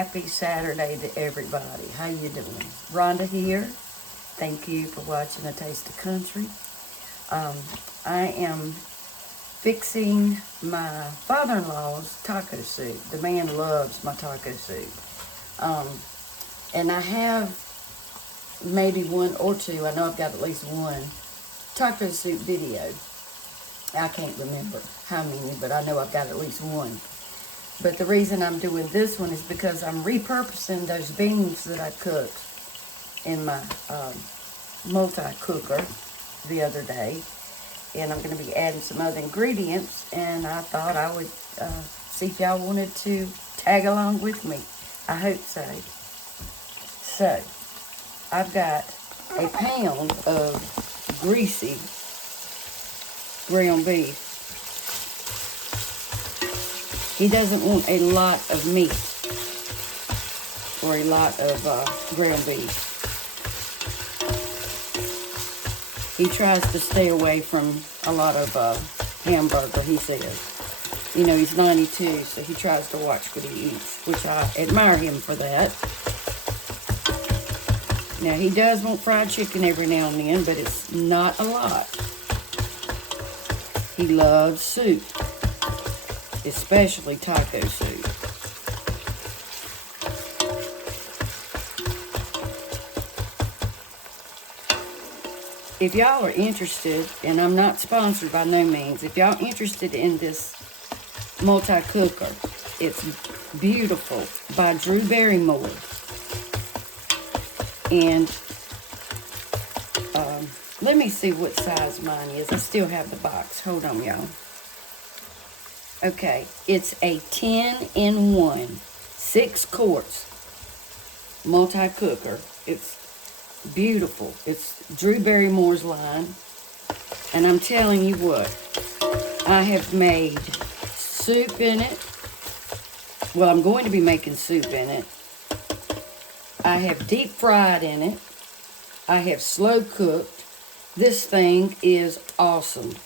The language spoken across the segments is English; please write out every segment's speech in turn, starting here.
Happy Saturday to everybody. How you doing? Rhonda here. Thank you for watching A Taste of Country. I am fixing my father-in-law's taco soup. The man loves my taco soup. And I have maybe one or two, I know I've got at least one, taco soup video. I can't remember how many, but I know I've got at least one. But the reason I'm doing this one is because I'm repurposing those beans that I cooked in my multi-cooker the other day. And I'm going to be adding some other ingredients, and I thought I would see if y'all wanted to tag along with me. I hope so. So, I've got a pound of greasy ground beef. He doesn't want a lot of meat or a lot of ground beef. He tries to stay away from a lot of hamburger, he says. You know, he's 92, so he tries to watch what he eats, which I admire him for that. Now, he does want fried chicken every now and then, but it's not a lot. He loves soup, especially taco soup. If y'all are interested, and I'm not sponsored by no means, if y'all interested in this multi-cooker, it's beautiful, by Drew Barrymore. And let me see what size mine is. I still have the box. Hold on, y'all. Okay, it's a 10-in-1, 6 quarts multi-cooker. It's beautiful. It's Drew Barrymore's line. And I'm telling you what, I have made soup in it. Well, I'm going to be making soup in it. I have deep fried in it. I have slow cooked. This thing is awesome.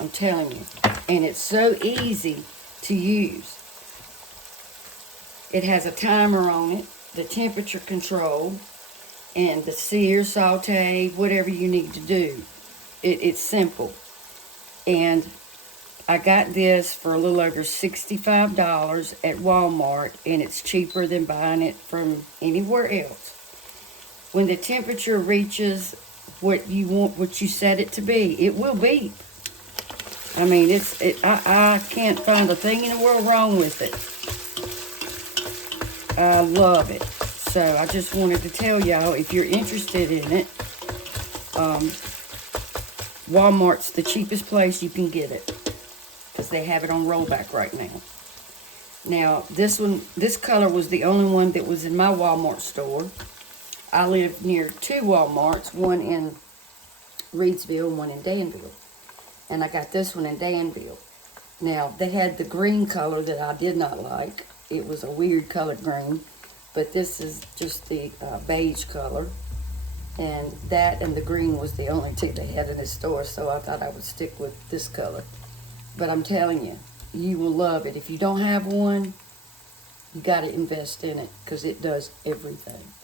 I'm telling you. And it's so easy to use. It has a timer on it, the temperature control, and the sear, saute, whatever you need to do. It's simple. And I got this for a little over $65 at Walmart, and it's cheaper than buying it from anywhere else. When the temperature reaches what you want, what you set it to be, it will beep. I mean, I can't find a thing in the world wrong with it. I love it. So I just wanted to tell y'all, if you're interested in it, Walmart's the cheapest place you can get it, because they have it on rollback right now. Now, this color was the only one that was in my Walmart store. I live near 2 Walmarts, one in Reidsville and one in Danville. And I got this one in Danville. Now, they had the green color that I did not like. It was a weird colored green. But this is just the beige color. And that and the green was the only two they had in the store. So I thought I would stick with this color. But I'm telling you, you will love it. If you don't have one, you got to invest in it, because it does everything.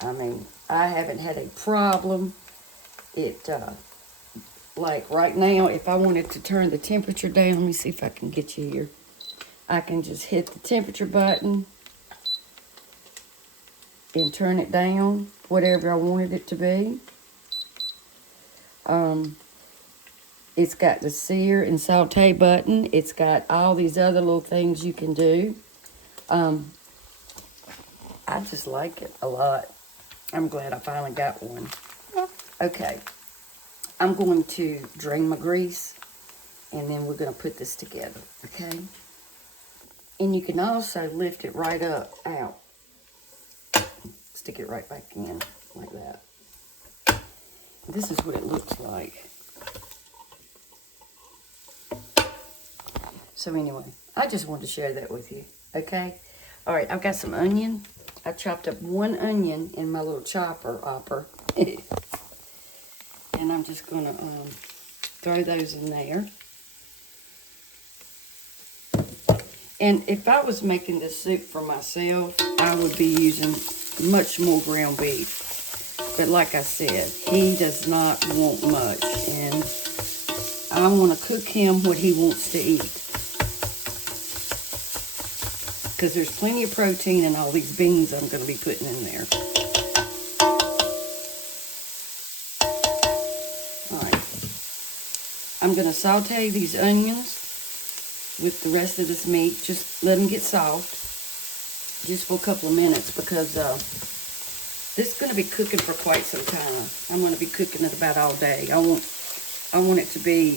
I mean, I haven't had a problem. Like right now, if I wanted to turn the temperature down, let me see if I can get you here. I can just hit the temperature button and turn it down, whatever I wanted it to be. It's got the sear and saute button. It's got all these other little things you can do. I just like it a lot. I'm glad I finally got one. Okay. I'm going to drain my grease, and then we're going to put this together, okay? And you can also lift it right up, out. Stick it right back in, like that. This is what it looks like. So anyway, I just wanted to share that with you, okay? All right, I've got some onion. I chopped up 1 onion in my little chopper. And I'm just going to throw those in there. And if I was making this soup for myself, I would be using much more ground beef. But like I said, he does not want much, and I want to cook him what he wants to eat. Because there's plenty of protein in all these beans I'm going to be putting in there. Alright. I'm going to saute these onions with the rest of this meat. Just let them get soft. Just for a couple of minutes, because this is going to be cooking for quite some time. I'm going to be cooking it about all day. I want it to be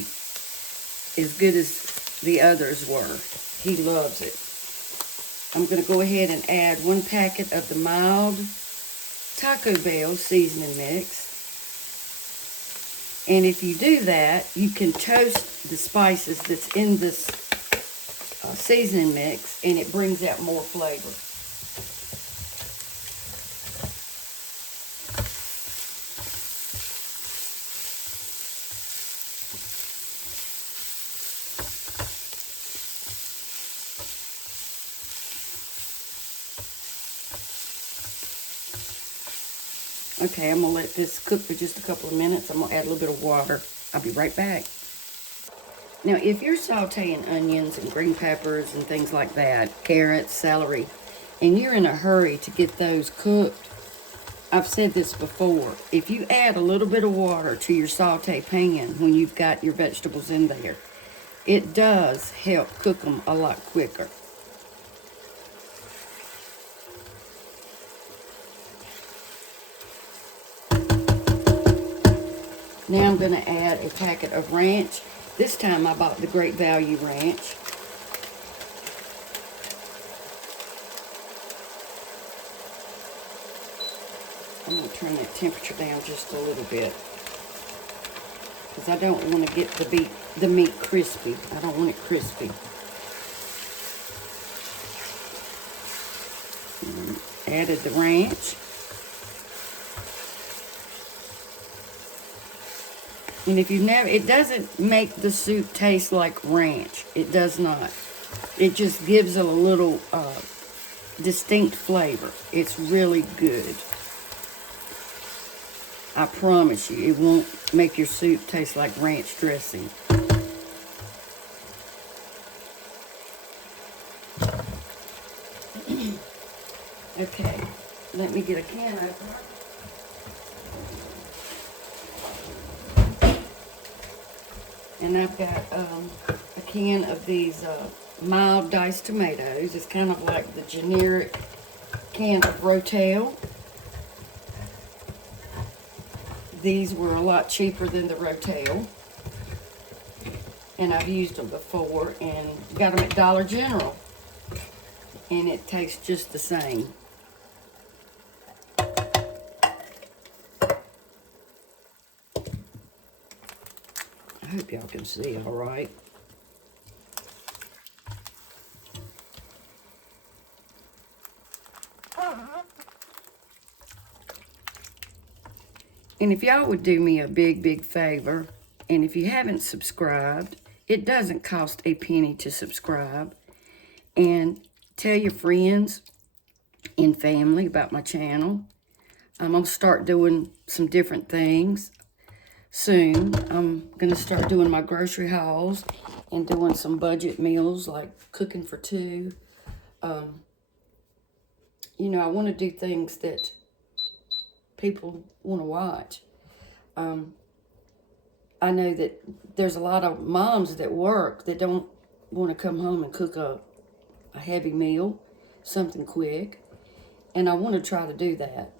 as good as the others were. He loves it. I'm going to go ahead and add 1 packet of the mild Taco Bell seasoning mix. And if you do that, you can toast the spices that's in this seasoning mix, and it brings out more flavor. Okay, I'm going to let this cook for just a couple of minutes. I'm going to add a little bit of water. I'll be right back. Now, if you're sauteing onions and green peppers and things like that, carrots, celery, and you're in a hurry to get those cooked, I've said this before, if you add a little bit of water to your saute pan when you've got your vegetables in there, it does help cook them a lot quicker. Now I'm going to add a packet of ranch. This time I bought the Great Value ranch. I'm going to turn that temperature down just a little bit, because I don't want to get the meat crispy. I don't want it crispy. Added the ranch. And if you've never, it doesn't make the soup taste like ranch. It does not. It just gives it a little distinct flavor. It's really good. I promise you, it won't make your soup taste like ranch dressing. Okay, let me get a can opener. And I've got a can of these mild diced tomatoes. It's kind of like the generic can of rotel. These were a lot cheaper than the rotel. And I've used them before and got them at Dollar General. And it tastes just the same. I hope y'all can see all right. And if y'all would do me a big, big favor, and if you haven't subscribed, it doesn't cost a penny to subscribe. And tell your friends and family about my channel. I'm going to start doing some different things soon. I'm going to start doing my grocery hauls and doing some budget meals like cooking for two. You know, I want to do things that people want to watch. I know that there's a lot of moms that work that don't want to come home and cook a heavy meal, something quick, and I want to try to do that.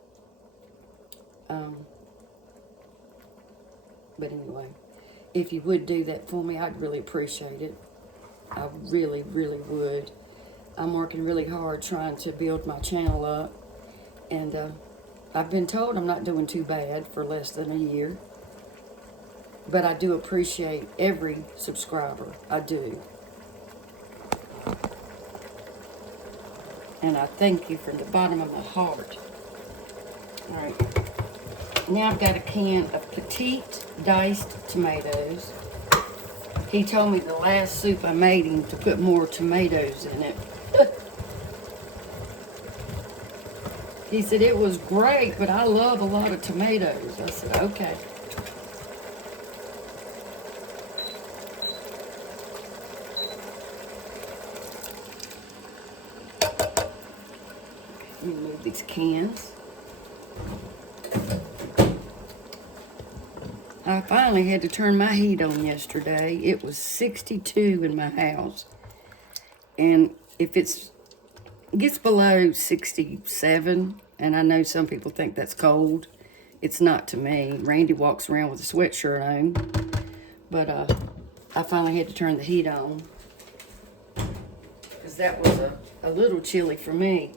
But anyway, if you would do that for me, I'd really appreciate it. I really, really would. I'm working really hard trying to build my channel up, and I've been told I'm not doing too bad for less than a year, but I do appreciate every subscriber. I do. And I thank you from the bottom of my heart. All right. Now I've got a can of petite diced tomatoes. He told me the last soup I made him to put more tomatoes in it. He said it was great, but I love a lot of tomatoes. I said, okay. Let me move these cans. I finally had to turn my heat on yesterday. It was 62 in my house. And if it gets below 67, and I know some people think that's cold, it's not to me. Randy walks around with a sweatshirt on. But I finally had to turn the heat on, because that was a little chilly for me.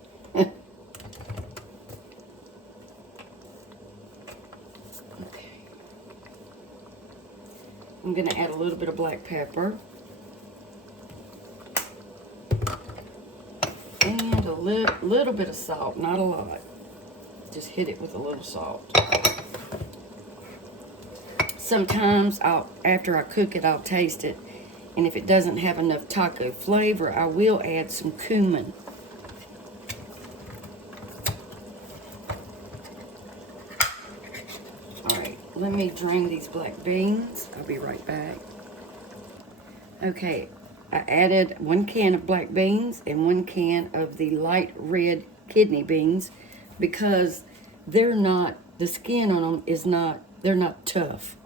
I'm going to add a little bit of black pepper. And a little bit of salt, not a lot. Just hit it with a little salt. Sometimes after I cook it, I'll taste it. And if it doesn't have enough taco flavor, I will add some cumin. Let me drain these black beans. I'll be right back. Okay, I added 1 can of black beans and 1 can of the light red kidney beans, because they're not, the skin on them is not, they're not tough.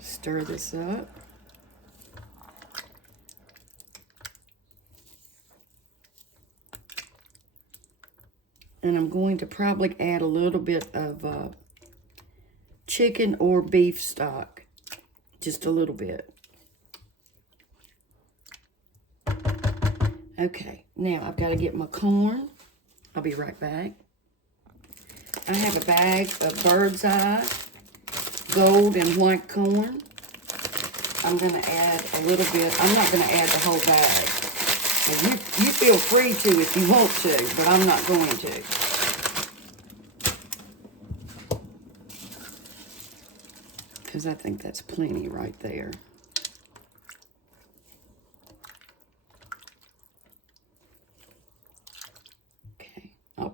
Stir this up. And I'm going to probably add a little bit of chicken or beef stock. Just a little bit. Okay, now I've got to get my corn. I'll be right back. I have a bag of bird's eye gold and white corn. I'm going to add a little bit. I'm not going to add the whole bag. Now you feel free to if you want to, but I'm not going to. Because I think that's plenty right there. Okay, I'll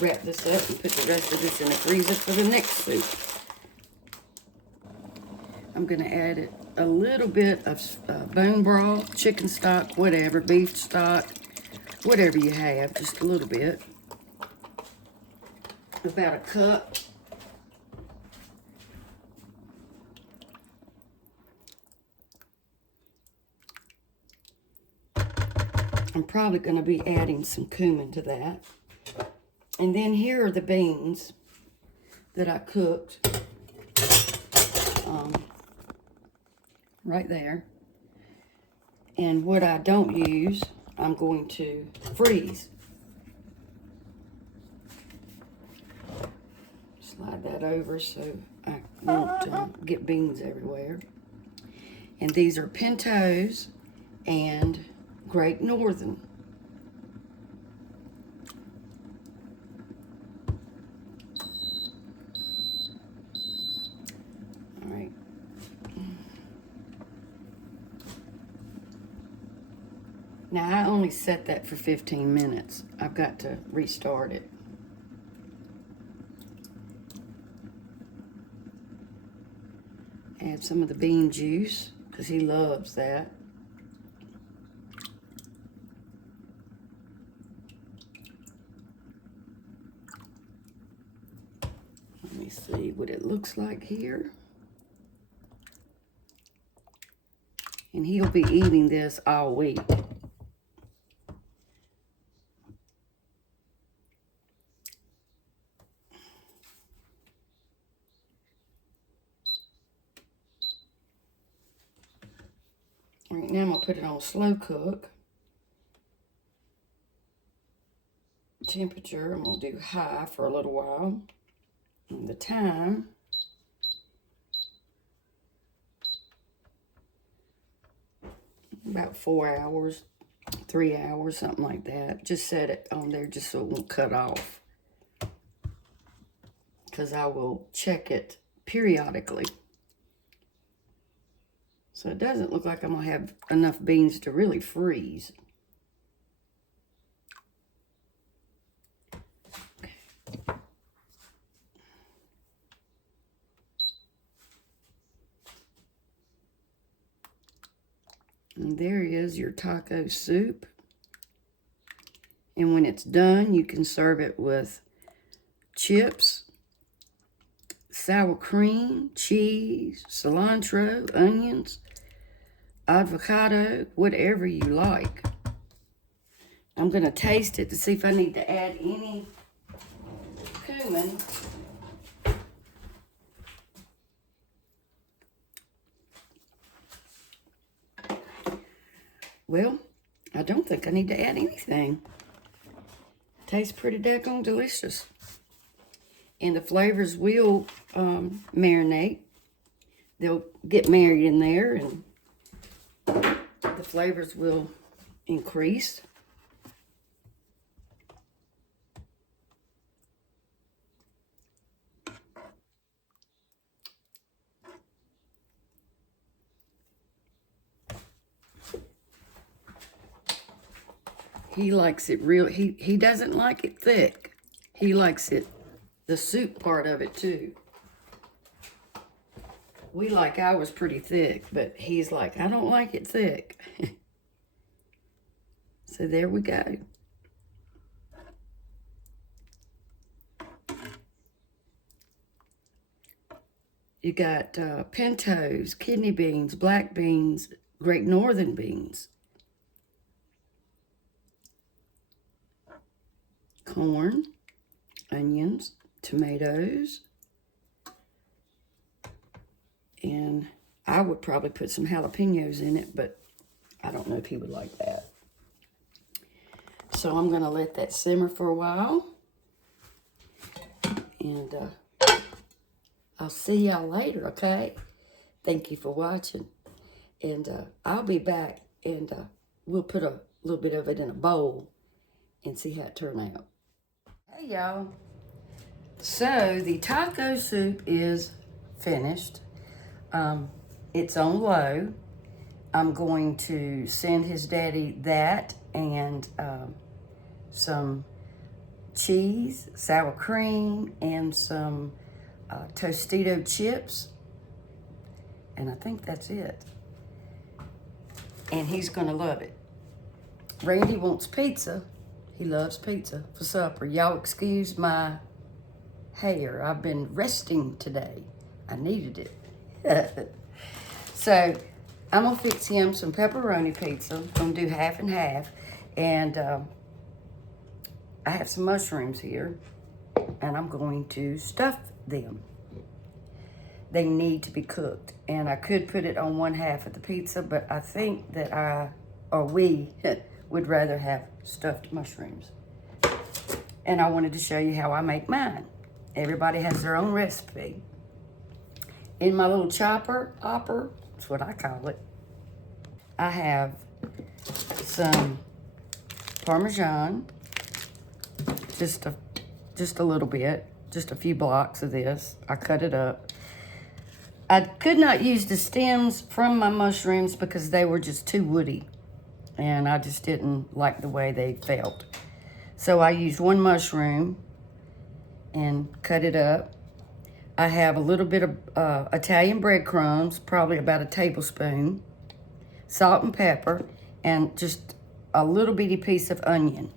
wrap this up and put the rest of this in the freezer for the next soup. I'm going to add a little bit of bone broth, chicken stock, whatever, beef stock, whatever you have, just a little bit. About a cup. I'm probably going to be adding some cumin to that. And then here are the beans that I cooked. Right there. And what I don't use, I'm going to freeze. Slide that over so I won't get beans everywhere. And these are Pintos and Great Northern. All right. Now, I only set that for 15 minutes. I've got to restart it. Add some of the bean juice, because he loves that. Let me see what it looks like here. And he'll be eating this all week. All right, now I'm going to put it on slow cook. Temperature, I'm going to do high for a little while. And the time, about 4 hours, 3 hours, something like that. Just set it on there just so it won't cut off, because I will check it periodically. So it doesn't look like I'm going to have enough beans to really freeze. And there is your taco soup. And when it's done, you can serve it with chips, sour cream, cheese, cilantro, onions, avocado, whatever you like. I'm going to taste it to see if I need to add any cumin. Well, I don't think I need to add anything. Tastes pretty daggone delicious. And the flavors will marinate. They'll get married in there, and the flavors will increase. He likes it real. He doesn't like it thick. He likes it, the soup part of it too. We like ours pretty thick, but he's like, I don't like it thick. So there we go. You got pintos, kidney beans, black beans, great northern beans, corn, onions, tomatoes, and I would probably put some jalapenos in it, but I don't know if he would like that. So I'm going to let that simmer for a while, and I'll see y'all later, okay? Thank you for watching, and I'll be back, and we'll put a little bit of it in a bowl and see how it turned out. Hey, y'all. So the taco soup is finished. It's on low. I'm going to send his daddy that and some cheese, sour cream, and some Tostito chips. And I think that's it. And he's gonna love it. Randy wants pizza. He loves pizza for supper. Y'all excuse my hair. I've been resting today. I needed it. So I'm gonna fix him some pepperoni pizza. I'm gonna do half and half. And I have some mushrooms here, and I'm going to stuff them. They need to be cooked. And I could put it on one half of the pizza, but I think that we would rather have stuffed mushrooms. And I wanted to show you how I make mine. Everybody has their own recipe. In my little hopper, that's what I call it, I have some Parmesan, just a little bit, just a few blocks of this. I cut it up. I could not use the stems from my mushrooms because they were just too woody, and I just didn't like the way they felt. So I used one mushroom and cut it up. I have a little bit of Italian breadcrumbs, probably about a tablespoon, salt and pepper, and just a little bitty piece of onion.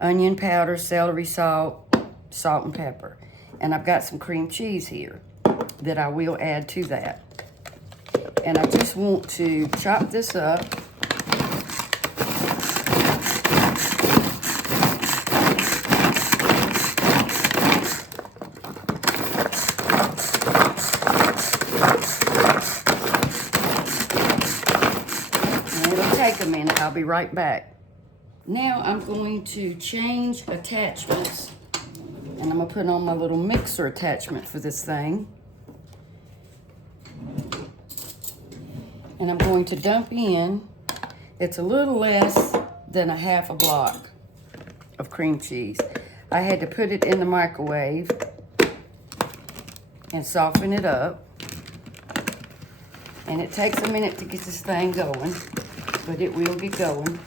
Onion powder, celery salt, salt and pepper. And I've got some cream cheese here that I will add to that. And I just want to chop this up. Take a minute, I'll be right back. Now I'm going to change attachments, and I'm gonna put on my little mixer attachment for this thing. And I'm going to dump in It's a little less than a half a block of cream cheese. I had to put it in the microwave and soften it up. And it takes a minute to get this thing going, but it will get going.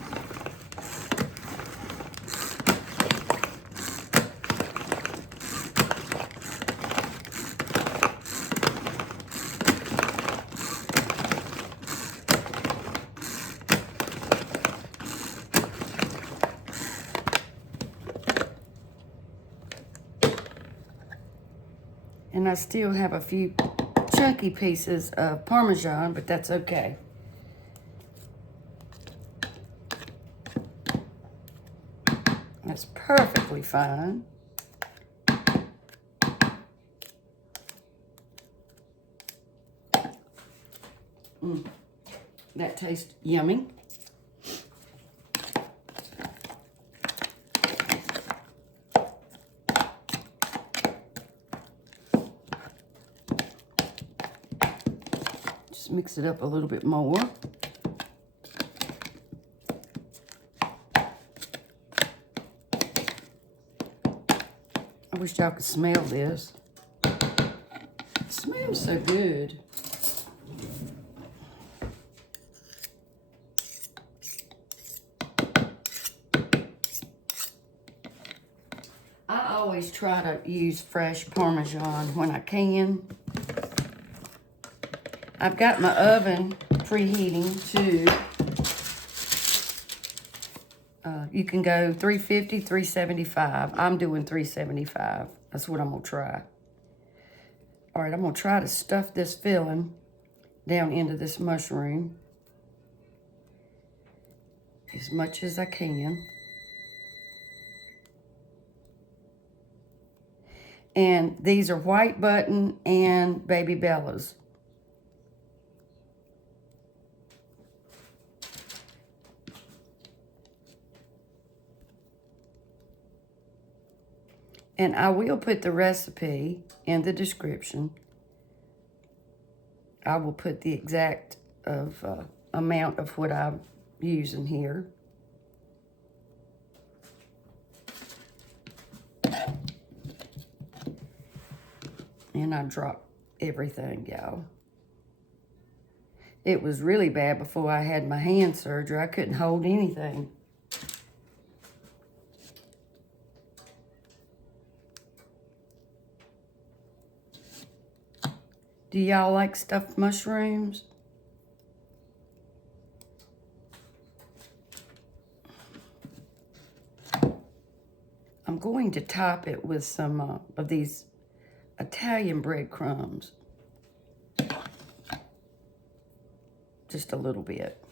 And I still have a few chunky pieces of Parmesan, but that's okay. That's perfectly fine. That tastes yummy. Just mix it up a little bit more. I wish y'all could smell this. It smells so good. I always try to use fresh Parmesan when I can. I've got my oven preheating too. You can go 350, 375. I'm doing 375. That's what I'm gonna try. All right, I'm gonna try to stuff this filling down into this mushroom as much as I can. And these are white button and baby bellas. And I will put the recipe in the description. I will put the exact amount of what I'm using here. And I dropped everything, y'all. It was really bad before I had my hand surgery. I couldn't hold anything. Do y'all like stuffed mushrooms? I'm going to top it with some of these Italian breadcrumbs. Just a little bit.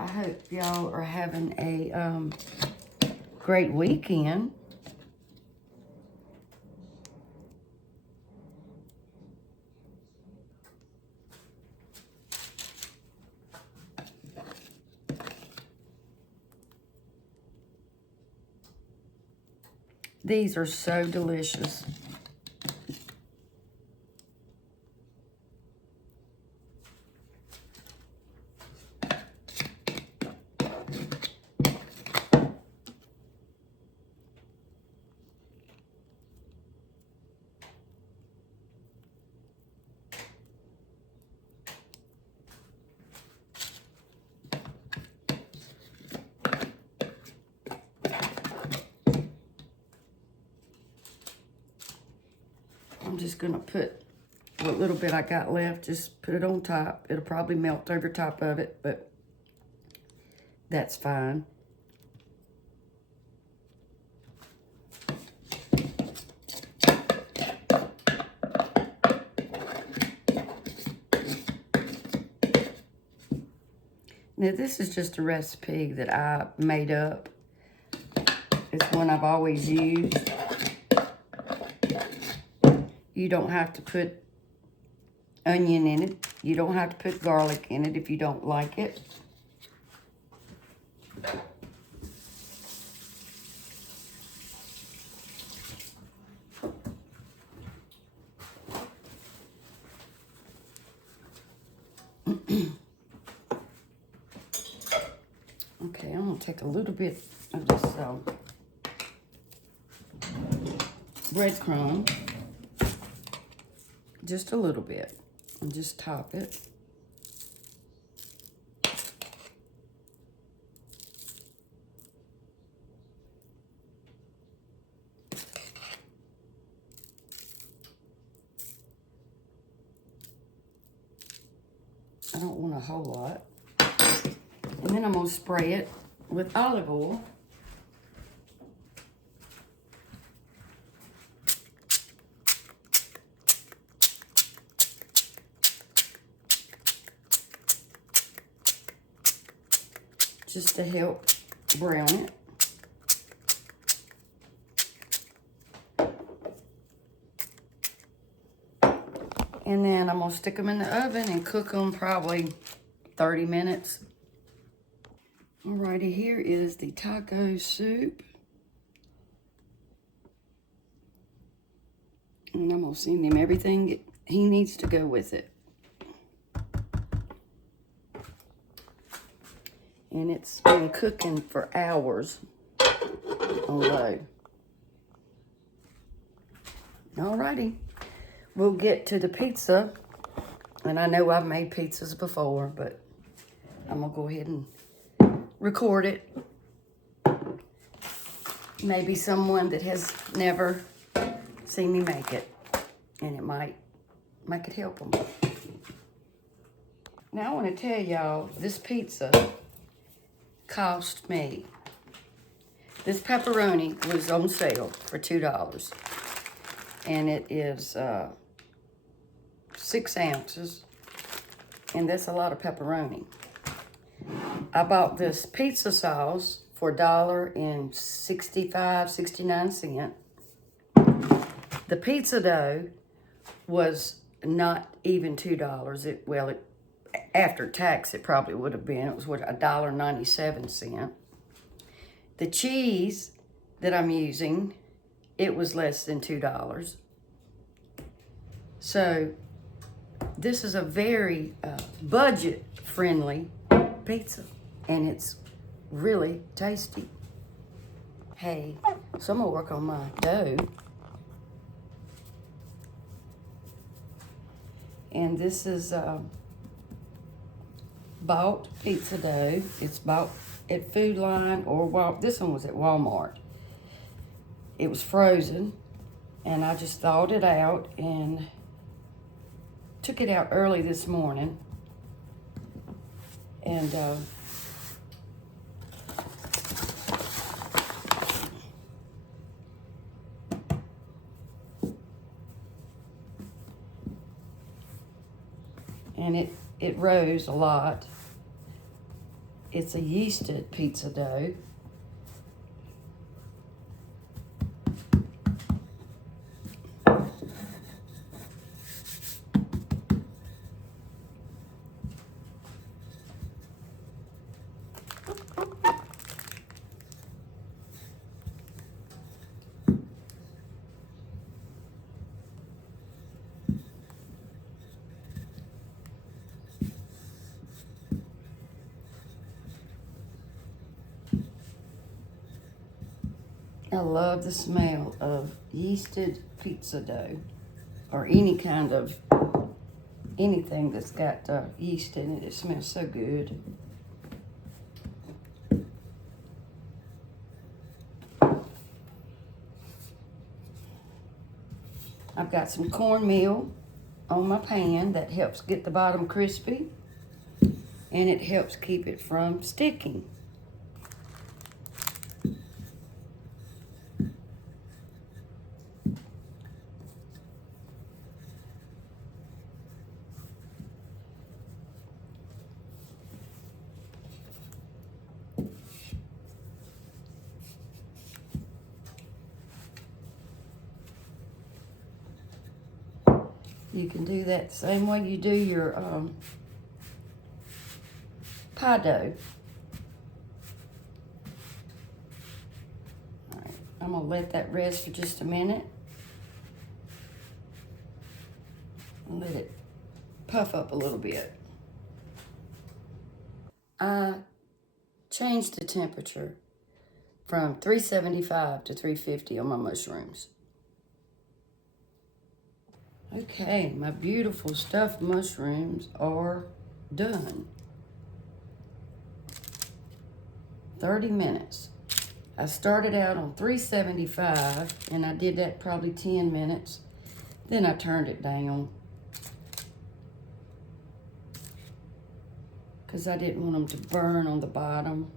I hope y'all are having a great weekend. These are so delicious. I'm just gonna put what little bit I got left, just put it on top. It'll probably melt over top of it, but that's fine. Now this is just a recipe that I made up. It's one I've always used. You don't have to put onion in it. You don't have to put garlic in it if you don't like it. Okay, I'm gonna take a little bit of this breadcrumb, just a little bit, and just top it. I don't want a whole lot. And then I'm gonna spray it with olive oil. Just to help brown it. And then I'm gonna stick them in the oven and cook them probably 30 minutes. Alrighty, here is the taco soup. And I'm gonna send him everything he needs to go with it. And it's been cooking for hours on low. Alrighty, we'll get to the pizza. And I know I've made pizzas before, but I'm gonna go ahead and record it. Maybe someone that has never seen me make it, and it might make it help them. Now I want to tell y'all, this pizza cost me, this pepperoni was on sale for $2, and it is 6 ounces, and that's a lot of pepperoni. I bought this pizza sauce for $1.69. The pizza dough was not even $2. After tax, it probably would have been. It was $1.97. The cheese that I'm using, it was less than $2. So this is a very budget-friendly pizza, and it's really tasty. Hey, so I'm gonna work on my dough. And this is bought pizza dough. It's bought at Food Line or this one was at Walmart. It was frozen, and I just thawed it out and took it out early this morning. And it rose a lot. It's a yeasted pizza dough. I love the smell of yeasted pizza dough, or any kind of, anything that's got yeast in it. It smells so good. I've got some cornmeal on my pan that helps get the bottom crispy, and it helps keep it from sticking. You can do that the same way you do your pie dough. All right, I'm gonna let that rest for just a minute. And let it puff up a little bit. I changed the temperature from 375 to 350 on my mushrooms. Okay, my beautiful stuffed mushrooms are done. 30 minutes. I started out on 375 and I did that probably 10 minutes. Then I turned it down because I didn't want them to burn on the bottom.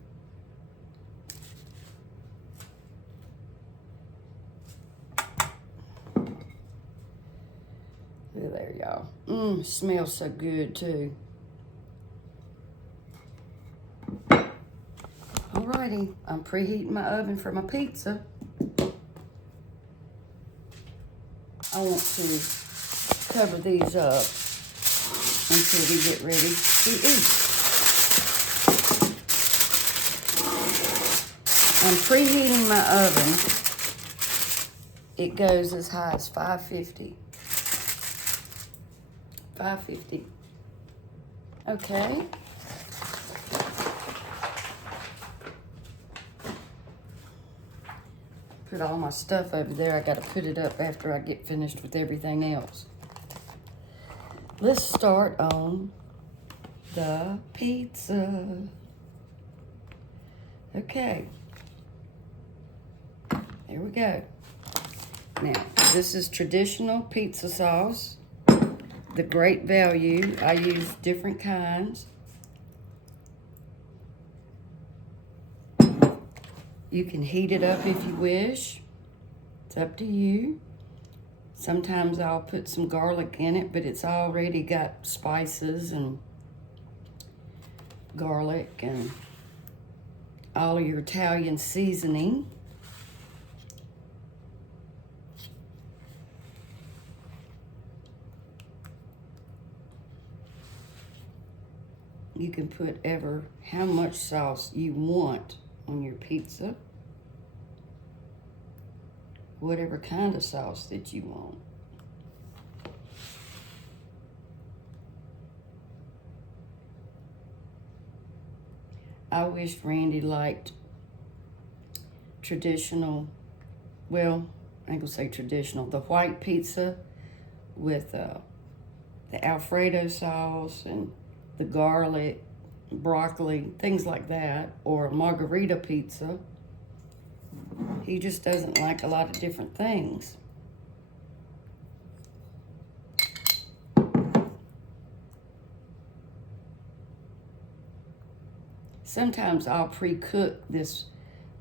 There, y'all. Smells so good too. Alrighty, I'm preheating my oven for my pizza. I want to cover these up until we get ready to eat. I'm preheating my oven. It goes as high as 550. 550. Okay. Put all my stuff over there. I gotta put it up after I get finished with everything else. Let's start on the pizza. Okay. There we go. Now, this is traditional pizza sauce. The great value. I use different kinds. You can heat it up if you wish. It's up to you. Sometimes I'll put some garlic in it, but it's already got spices and garlic and all of your Italian seasoning. You can put ever how much sauce you want on your pizza. Whatever kind of sauce that you want. I wish Randy liked traditional, well, I ain't gonna say traditional, the white pizza with the Alfredo sauce and the garlic, broccoli, things like that, or margarita pizza. He just doesn't like a lot of different things. Sometimes I'll pre-cook this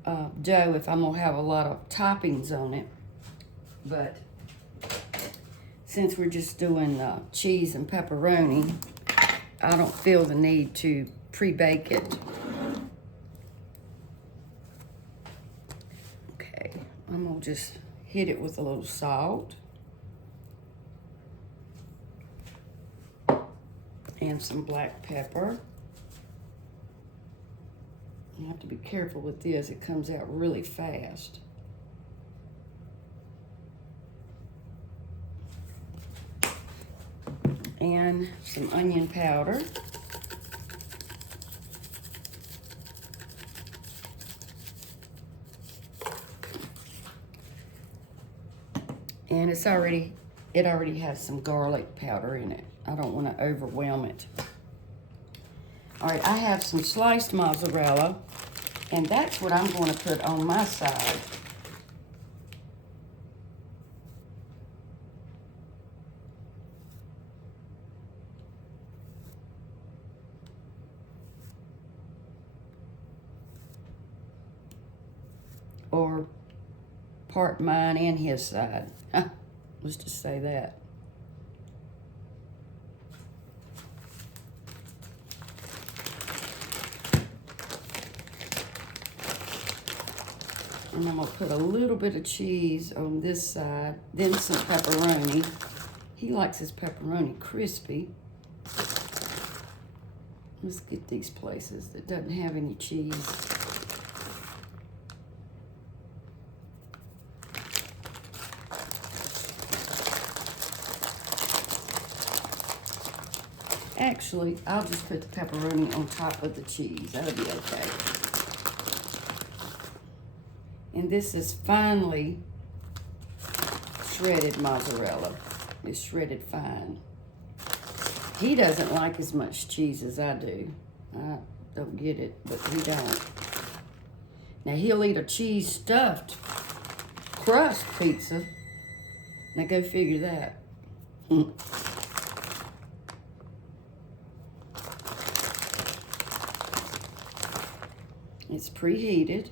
dough if I'm gonna have a lot of toppings on it, but since we're just doing cheese and pepperoni, I don't feel the need to pre-bake it. Okay, I'm gonna just hit it with a little salt and some black pepper. You have to be careful with this, it comes out really fast. And some onion powder. And it already has some garlic powder in it. I don't want to overwhelm it. All right, I have some sliced mozzarella, and that's what I'm going to put on my side. Or part mine and his side. Let's just say that. And I'm gonna put a little bit of cheese on this side, then some pepperoni. He likes his pepperoni crispy. Let's get these places that doesn't have any cheese. Actually, I'll just put the pepperoni on top of the cheese. That'll be okay. And this is finely shredded mozzarella. It's shredded fine. He doesn't like as much cheese as I do. I don't get it, but he don't. Now, he'll eat a cheese stuffed crust pizza. Now, go figure that. It's preheated.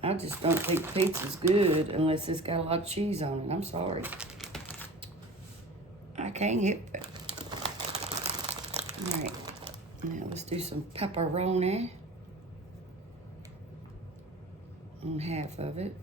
I just don't think pizza's good unless it's got a lot of cheese on it. I'm sorry. I can't hit it. All right, now let's do some pepperoni on half of it.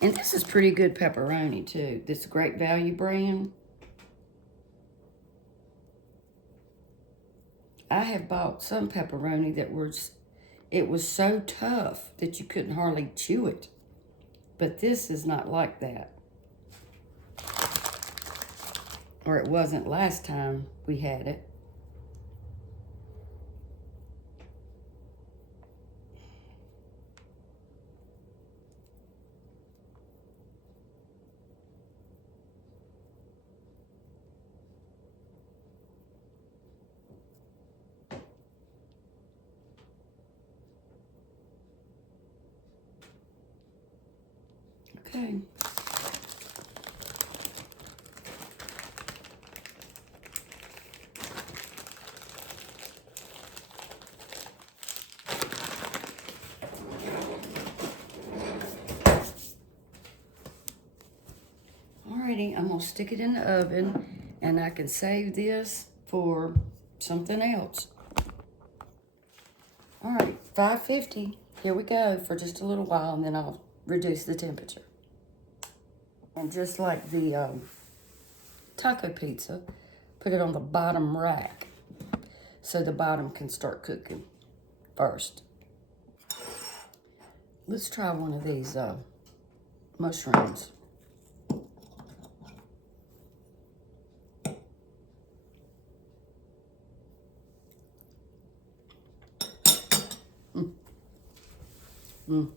And this is pretty good pepperoni, too. This Great Value brand. I have bought some pepperoni that it was so tough that you couldn't hardly chew it. But this is not like that. Or it wasn't last time we had it. Okay. Alrighty, I'm gonna stick it in the oven and I can save this for something else. All right, 550. Here we go for just a little while and then I'll reduce the temperature. And just like the taco pizza, put it on the bottom rack so the bottom can start cooking first. Let's try one of these mushrooms. Mm.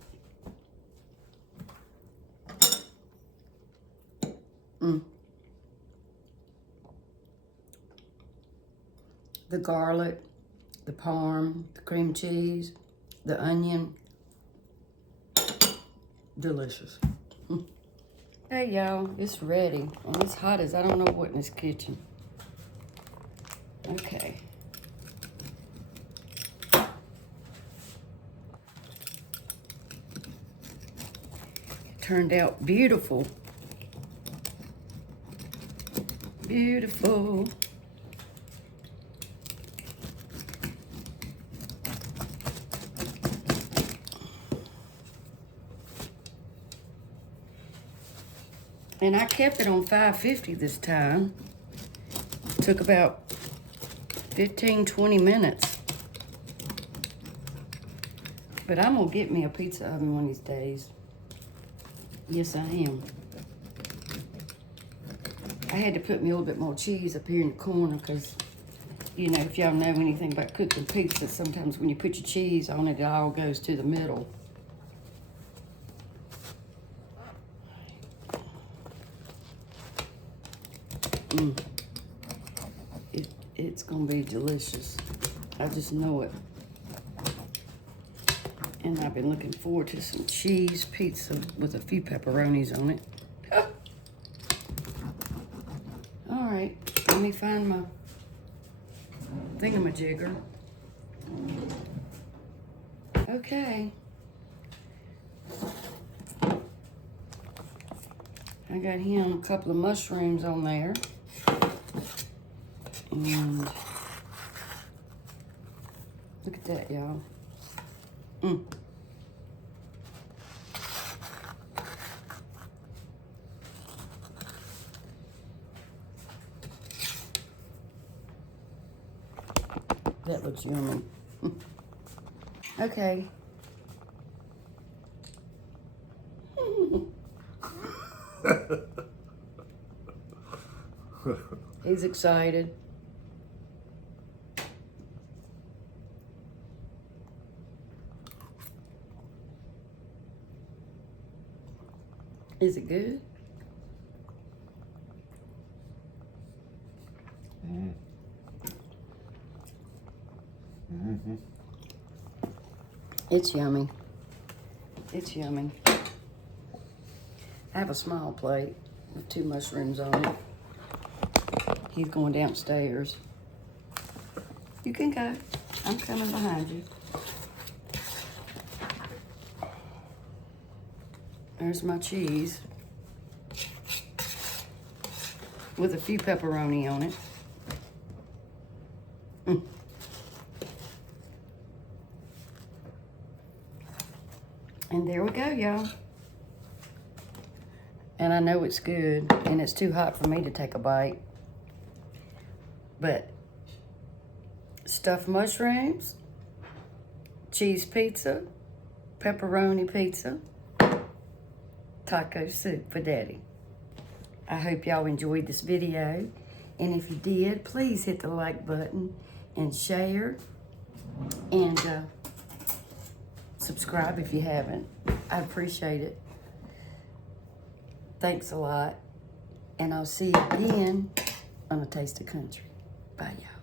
Mm. The garlic, the parm, the cream cheese, the onion. Delicious. Hey y'all, it's ready. And it's hot as I don't know what in this kitchen. Okay. Turned out beautiful. Beautiful. And I kept it on 550 this time. Took about 15-20 minutes. But I'm gonna get me a pizza oven one of these days. Yes, I am. I had to put me a little bit more cheese up here in the corner because you know, if y'all know anything about cooking pizza, sometimes when you put your cheese on it, it all goes to the middle. It's gonna be delicious. I just know it. And I've been looking forward to some cheese pizza with a few pepperonis on it. All right, let me find my thingamajigger. Okay. I got him a couple of mushrooms on there. And look at that, y'all. That looks yummy. Okay. He's excited. Is it good? It's yummy. It's yummy. I have a small plate with 2 mushrooms on it. He's going downstairs. You can go. I'm coming behind you. There's my cheese with a few pepperoni on it. And there we go, y'all. And I know it's good, and it's too hot for me to take a bite. But stuffed mushrooms, cheese pizza, pepperoni pizza, taco soup for Daddy. I hope y'all enjoyed this video. And if you did, please hit the like button and share. And subscribe if you haven't. I appreciate it. Thanks a lot. And I'll see you again on A Taste of Country. Bye, y'all.